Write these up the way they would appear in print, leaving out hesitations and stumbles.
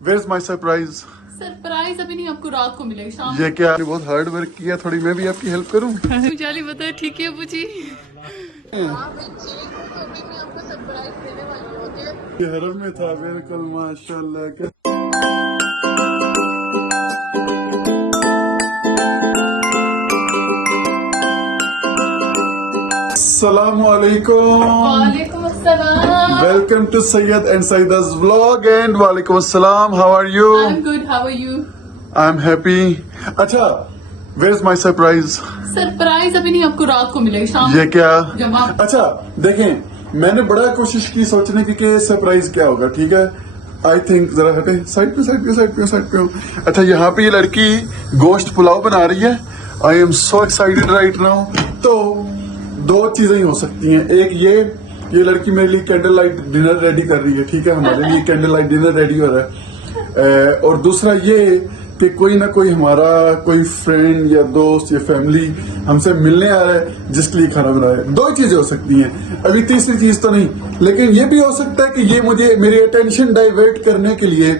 Where's my surprise? Surprise अभी नहीं, आपको रात को मिलेगा शाम ये क्या आपने बहुत हार्ड वर्क किया, थोड़ी मैं भी आपकी हेल्प करूं? जाली बताए ठीक है अबू जी। ये हरम में था बिल्कुल माशाल्लाह। Assalamualaikum. वालेकुम अस्सलाम। Welcome to Sayyid and Saida's vlog and Walaikum Assalam. How are you? I'm good, how are you? I'm happy. अच्छा, where's my surprise? सरप्राइज अभी नहीं, आपको रात को मिलेगा शाम ये क्या? जब आप अच्छा देखें, मैंने बड़ा कोशिश की सोचने की कि सरप्राइज क्या होगा, ठीक है? आई थिंक जरा हटे, साइड पे हो। अच्छा, यहाँ पे ये लड़की गोश्त पुलाव बना रही है। I am so excited right now. तो दो चीजें ही हो सकती हैं, एक ये लड़की मेरे लिए कैंडल लाइट डिनर रेडी कर रही है, ठीक है? हमारे लिए कैंडल लाइट डिनर रेडी हो रहा है। और दूसरा ये कि कोई ना कोई हमारा कोई फ्रेंड या दोस्त या फैमिली हमसे मिलने आ रहा है जिसके लिए खाना बना रहा है। दो चीजें हो सकती हैं, अभी तीसरी चीज तो नहीं। लेकिन ये भी हो सकता है कि ये मुझे मेरी अटेंशन डाइवर्ट करने के लिए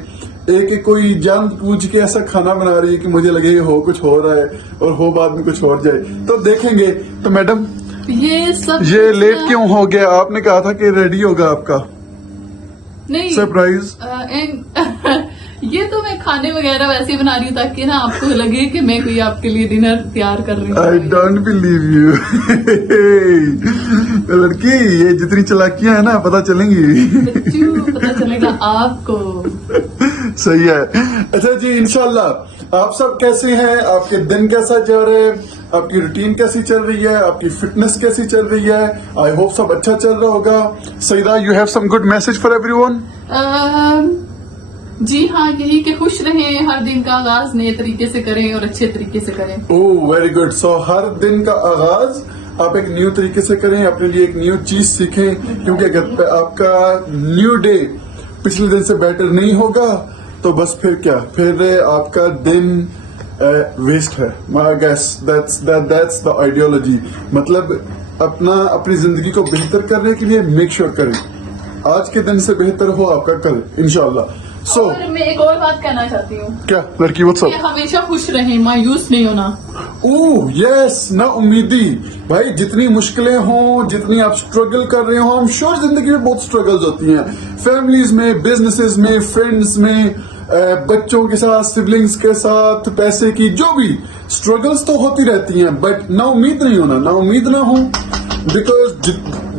एक कोई जान पूछ के ऐसा खाना बना रही है कि मुझे लगे हो कुछ हो रहा है और हो बाद में कुछ और जाए, तो देखेंगे। तो मैडम ये लेट क्यों हो गया? आपने कहा था कि रेडी होगा आपका नहीं सरप्राइज। ये तो मैं खाने वगैरह वैसे ही बना रही हूँ ताकि ना आपको लगे कि मैं कोई आपके लिए डिनर तैयार कर रही हूँ। I don't believe you. लड़की ये जितनी चालाकियां है ना पता चलेंगी। बच्चू, पता चलेगा आपको। सही है। अच्छा जी, इंशाल्लाह आप सब कैसे हैं? आपके दिन कैसा जा रहा है? आपकी रूटीन कैसी चल रही है? आपकी फिटनेस कैसी चल रही है? आई होप सब अच्छा चल रहा होगा। Saida, you have some good message for everyone? जी हाँ, यही कि खुश रहें, हर दिन का आगाज नए तरीके से करें और अच्छे तरीके से करें। Oh very good. सो हर दिन का आगाज आप एक न्यू तरीके से करें, अपने लिए एक न्यू चीज सीखें, क्योंकि अगर आपका न्यू डे पिछले दिन से बेटर नहीं होगा तो बस फिर क्या, फिर आपका दिन वेस्ट है। I guess that's the ideology. मतलब अपनी जिंदगी को बेहतर करने के लिए मेक श्योर करें आज के दिन से बेहतर हो आपका कल, इंशाल्लाह। और मैं एक और बात कहना चाहती हूँ। क्या लड़की? What's up? हमेशा खुश रहें, मायूस नहीं होना। ओह यस, ना उम्मीदी। भाई जितनी मुश्किलें हों, जितनी आप स्ट्रगल कर रहे हो, हम श्योर जिंदगी में बहुत स्ट्रगल्स होती हैं, फैमिलीज में, बिजनेसेस में, फ्रेंड्स में, बच्चों के साथ, सिबलिंग्स के साथ, पैसे की जो भी स्ट्रगल्स तो होती रहती हैं। बट ना उम्मीद नहीं होना, ना उम्मीद ना हो, बिकॉज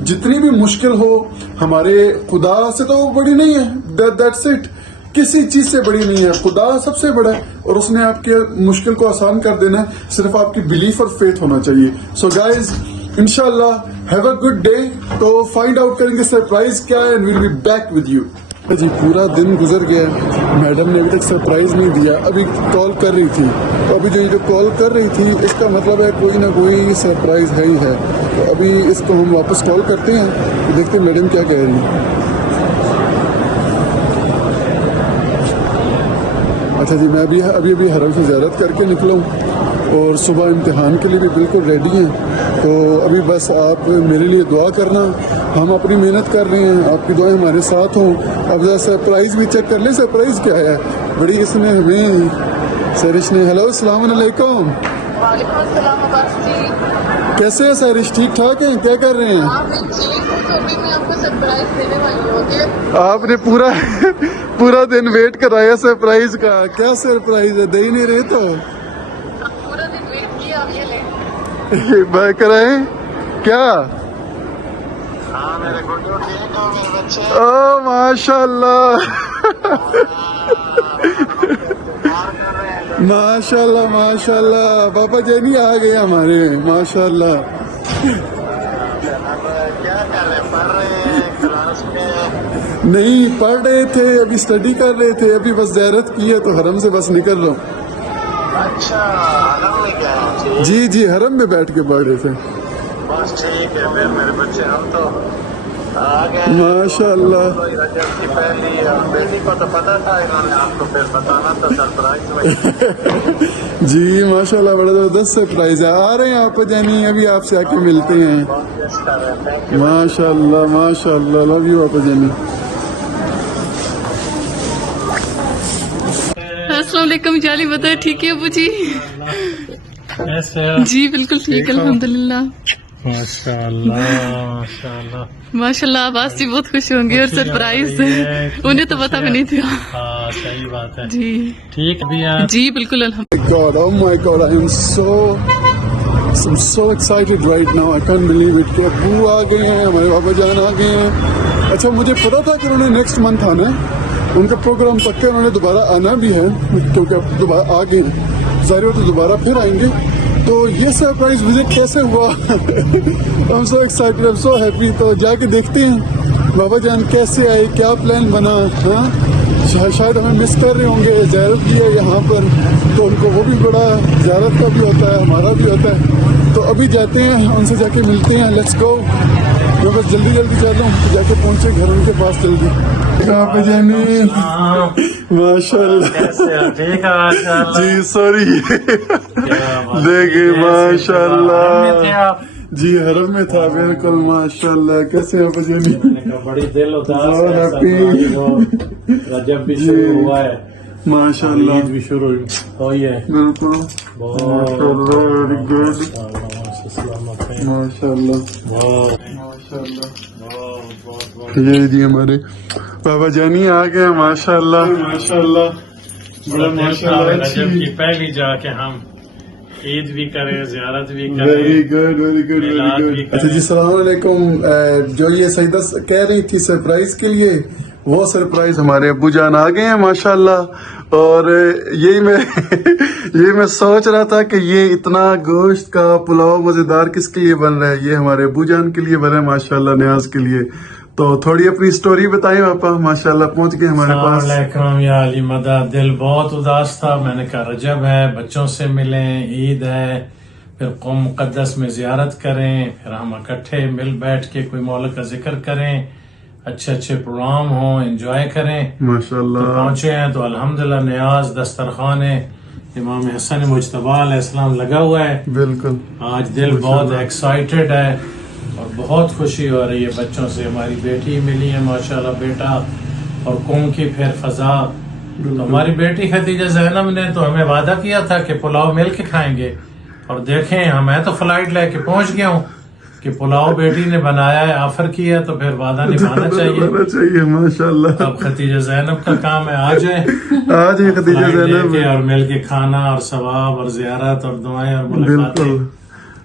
जितनी भी मुश्किल हो हमारे खुदा से तो बड़ी नहीं है। That's it. किसी चीज से बड़ी नहीं है, खुदा सबसे बड़ा है और उसने आपके मुश्किल को आसान कर देना है। सिर्फ आपकी बिलीफ और फेथ होना चाहिए। सो गाइज, इंशाल्लाह हैव अ गुड डे। तो फाइंड आउट करेंगे सरप्राइज क्या है and will be back with you. जी पूरा दिन गुजर गया, मैडम ने अभी तक सरप्राइज नहीं दिया। अभी कॉल कर रही थी, तो अभी जो कॉल कर रही थी इसका मतलब है कोई ना कोई सरप्राइज है ही है। तो अभी इसको हम वापस कॉल करते हैं, तो देखते हैं मैडम क्या कह रही है। अच्छा जी, मैं अभी हरम से ज़ियारत करके निकला हूँ और सुबह इम्तिहान के लिए भी बिल्कुल रेडी हैं। तो अभी बस आप मेरे लिए दुआ करना, हम अपनी मेहनत कर रहे हैं, आपकी दुआएं हमारे साथ हों। अब जरा सरप्राइज भी चेक कर ले, सरप्राइज क्या है। बड़ी इसने हमें सरिश ने। हेलो, अस्सलाम वालेकुम। वालेकुम अस्सलाम अब्बास जी। कैसे है सरिश? ठीक ठाक है? क्या कर रहे हैं? आपको सरप्राइज देने वाली हूँ। आपने पूरा दिन वेट कराया सरप्राइज का। क्या सरप्राइज है? दे ही नहीं रहे तो पूरा दिन वेट किया, अब ये ले कराए क्या? हाँ, मेरे गुड्डू ठीक हो, मेरे बच्चे। ओ माशाल्लाह, माशाल्लाह माशाल्लाह। पापा जैनी आ गए हमारे, माशाल्लाह। क्या कर रहे? पढ़ रहे हैं क्लास में? नहीं पढ़ रहे थे, अभी स्टडी कर रहे थे। अभी बस ज़ियारत की है तो हरम से बस निकल रहा हूँ। अच्छा, हरम में गए? जी हरम में बैठ के पढ़ रहे थे। बस ठीक है, फिर मेरे बच्चे हम तो आ गए। माशाल्लाह। रजब की पहली बेटी को तो पता था, इन्होंने आपको फिर बताना था सरप्राइज में। जी माशाल्लाह, बड़ा जबरदस्त सरप्राइज है। आ रहे हैं आप जानी, अभी आपसे आके मिलते हैं। माशाल्लाह माशाल्लाह, लव यू आप जानी। अस्सलाम वालेकुम जाली बताए ठीक है अबू जी कैसे हो? जी बिल्कुल ठीक अल्हम्दुलिल्लाह माशाल्लाह माशाल्लाह माशाल्लाह आवाज जी बहुत खुश होंगे और सरप्राइज उन्हें तो पता भी नहीं था हाँ सही बात है जी ठीक भी यार जी बिल्कुल अल्हम्दुलिल्लाह God, oh my God, I'm so excited right now. I can't believe it. कि अब्बू आ गए हैं, हमारे बाबा जान आ गए हैं. अच्छा मुझे पता था कि उन्होंने नेक्स्ट मंथ आना है. उनका प्रोग्राम पक्का उन्होंने दोबारा आना भी है क्योंकि अब दोबारा आ गए हैं. ज़ाहिर हो तो दोबारा फिर आएंगे. तो ये सरप्राइज विजिट कैसे हुआ? I'm so excited, I'm so happy. तो जाके देखते हैं बाबा जान कैसे आए, क्या प्लान बना. हाँ शायद हमें मिस कर रहे होंगे. ज़ियारत की है यहाँ पर तो उनको वो भी बड़ा ज़ियारत का भी होता है, हमारा भी होता है. तो अभी जाते हैं उनसे जाके मिलते हैं. Let's go. मैं बस जल्दी जल्दी जा रहा हूँ जाके पहुँचे घर उनके पास जल्दी. बाबा जानी माशाल्लाह. कैसे हो? ठीक है माशाल्लाह जी सॉरी. देखिए माशाल्लाह. जी हरम में था बिल्कुल माशाल्लाह. कैसे हैं बजानी? बड़ी दिल उदास So है happy. रजब भी शुरू हुआ है माशाल्लाह. ईद भी शुरू हुई है बिल्कुल माशाल्लाह. Very good. सलामत है माशाल्लाह बहुत माशाल्लाह. बहुत बहुत ये जी हमारे बाबा जानी आ गए माशाल्लाह माशाल्लाह. बड़ा रजब माशाल्लाह. की पहली जाके हम ईद भी करें जियारत भी वेरी करें गुड वेरी गुड वेरी मिलाद भी गुड. करें. अच्छा जी सलाम अलैकुम. जो ये सईदा कह रही थी सरप्राइज के लिए, वो सरप्राइज हमारे अब्बू जान आ गए हैं माशाल्लाह. और यही मैं सोच रहा था कि ये इतना गोश्त का पुलाव मजेदार किसके लिए बन रहा है. ये हमारे अब्बू जान के लिए बन रहा है माशाल्लाह, न्याज के लिए. तो थोड़ी अपनी स्टोरी बताएं पापा. माशाल्लाह पहुंच गए हमारे पास. अस्सलाम या अली मदद. दिल बहुत उदास था. मैंने कहा रजब है, बच्चों से मिलें, ईद है, फिर कौम मुकद्दस में जियारत करें, फिर हम इकट्ठे मिल बैठ के कोई मौला का जिक्र करें, अच्छे अच्छे प्रोग्राम हो, एंजॉय करें. तो माशाल्लाह पहुंचे हैं तो अल्हम्दुलिल्लाह न्याज दस्तरखान है इमाम हसन मुज्तबा अलैहिस्सलाम लगा हुआ है. बिल्कुल. आज दिल बहुत एक्साइटेड है और बहुत खुशी हो रही है बच्चों से. हमारी बेटी मिली है माशाल्लाह, बेटा और कौम की फिर फजा. तो हमारी बेटी खदीजा ज़ैनब ने तो हमें वादा किया था कि पुलाव मिल के खाएंगे, और देखें मैं तो फ्लाइट लेके पहुंच गया हूँ कि पुलाव बेटी ने बनाया है, ऑफर किया, तो फिर वादा निभाना चाहिए. माशाल्लाह. अब खदीजा ज़ैनब का काम है आ जाए, आज ही खदीजा फ्लाइट ज़ैनब. लेके और मिल के खाना और सवाब और जियारत और दुआएं और मुलाकातें. बिल्कुल.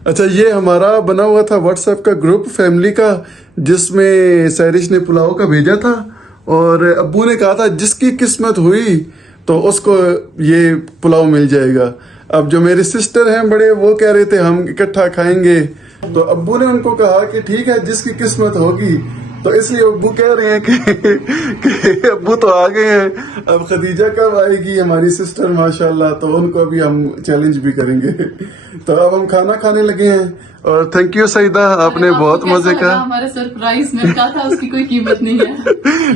अच्छा ये हमारा बना हुआ था व्हाट्सएप का ग्रुप फैमिली का, जिसमें सैरिश ने पुलाव का भेजा था, और अब्बू ने कहा था जिसकी किस्मत हुई तो उसको ये पुलाव मिल जाएगा. अब जो मेरे सिस्टर हैं बड़े, वो कह रहे थे हम इकट्ठा खाएंगे. तो अब्बू ने उनको कहा कि ठीक है जिसकी किस्मत होगी. तो इसलिए अब्बू कह रहे हैं कि अब्बू तो आ गए हैं, अब खदीजा कब आएगी हमारी सिस्टर माशाल्लाह. तो उनको अभी हम चैलेंज भी करेंगे. तो अब हम खाना खाने लगे हैं. और थैंक यू सईदा, आपने बहुत मजे का. हमारे सरप्राइज में कहा था उसकी कोई कीमत नहीं है.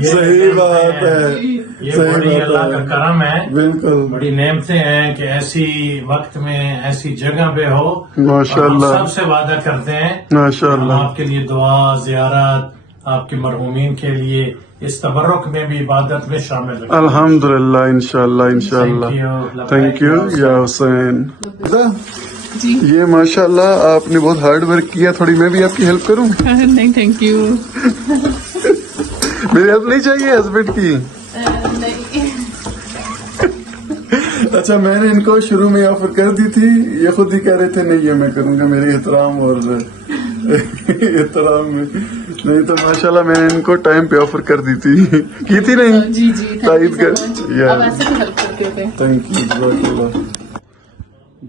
सही बात है. ये सही बड़ी बात अल्लाह का है. करम है, बिल्कुल बड़ी नेमतें हैं कि ऐसी वक्त में ऐसी जगह पे हो. माशाल्लाह. और हम सबसे वादा करते हैं हम माशाल्लाह. आपके लिए दुआ जियारत, आपके मरहूमीन के लिए इस तबर्रुक में भी इबादत में शामिल रखें. अल्हम्दुलिल्लाह इंशाल्लाह इंशाल्लाह. थैंक यू या हुसैन. जी ये माशाल्लाह आपने बहुत हार्ड वर्क किया. थोड़ी मैं भी आपकी हेल्प करूं? नहीं थैंक यू. मेरी हेल्प नहीं चाहिए हस्बैंड की. नहीं अच्छा मैंने इनको शुरू में ऑफर कर दी थी, ये खुद ही कह रहे थे नहीं ये मैं करूंगा मेरे एहतराम और एहतराम में. नहीं तो माशाल्लाह मैंने इनको टाइम पे ऑफर कर दी थी. की थी नहीं? जी जी तारीफ कर. अब ऐसे तो हेल्प करते थे. थैंक यू जज़ाकल्लाह.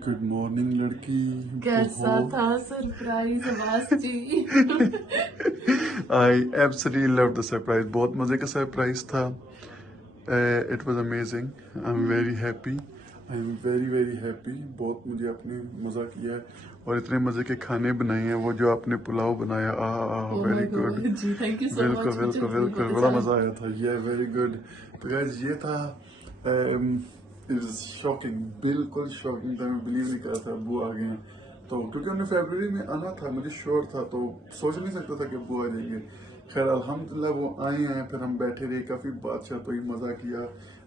गुड मॉर्निंग लड़की. कैसा था सरप्राइज आवाज जी? I absolutely love the surprise. बहुत मजे का सरप्राइज था. It was amazing. I am very happy. I am very very happy. बहुत मुझे आपने मजा किया है और इतने मजे के खाने बनाए हैं. वो जो आपने पुलाव बनाया, वेरी गुड. जी थैंक यू सो मच. बिल्कुल बिल्कुल बिल्कुल बड़ा मजा आया था. ये वेरी गुड. तो गाइस ये था शॉकिंग, बिल्कुल शॉकिंग था. मैं बिलीव नहीं कर रहा था अब्बू आ गए हैं. तो क्योंकि उन्हें फरवरी में आना था, मुझे श्योर था, तो सोच नहीं सकता था कि अब्बू आ जाएंगे. खैर अल्हम्दुलिल्लाह वो आए हैं. फिर हम बैठे रहे, काफी बातचीत हुई, मजा किया.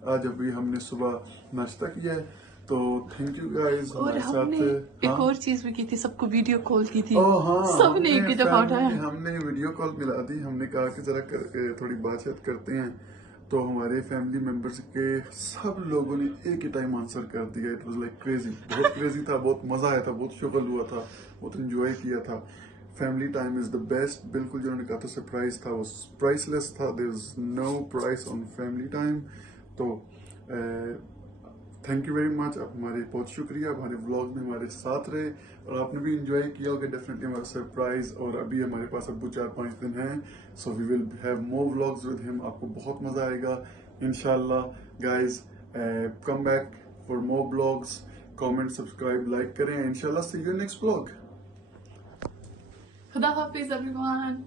आज अभी हमने सुबह नाश्ता किया है, तो थैंक यू गाइस और हमारे हमने साथ। एक और चीज भी की थी, सबको वीडियो कॉल की थी। ओ हाँ, सबने एक ही दफा उठाया। हमने वीडियो कॉल मिला दी, हमने कहा कि जरा थोड़ी बातचीत करते हैं, तो हमारे फैमिली मेंबर्स के सब लोगों ने एक ही टाइम आंसर कर दिया। इट वाज लाइक क्रेजी, बहुत क्रेजी था, बहुत मजा आया था, बहुत शुगल हुआ था, बहुत एंजॉय किया था। Family time is the best, बिल्कुल जिन्होंने कहा था सरप्राइज था, वो प्राइसलेस था। There is no price on family time. तो थैंक यू वेरी मच, आप हमारे बहुत शुक्रिया, हमारे व्लॉग में हमारे साथ रहे और आपने भी एंजॉय किया होगा डेफिनेटली हमारा सरप्राइज। और अभी हमारे पास अब्बू 4-5 दिन हैं, so we will have more vlogs with him, आपको बहुत मजा आएगा इंशाल्लाह। Guys come back for more vlogs, comment, subscribe, like करें, इंशाल्लाह सी यू नेक्स्ट व्लॉग। खुदा हाफिज एवरीवन।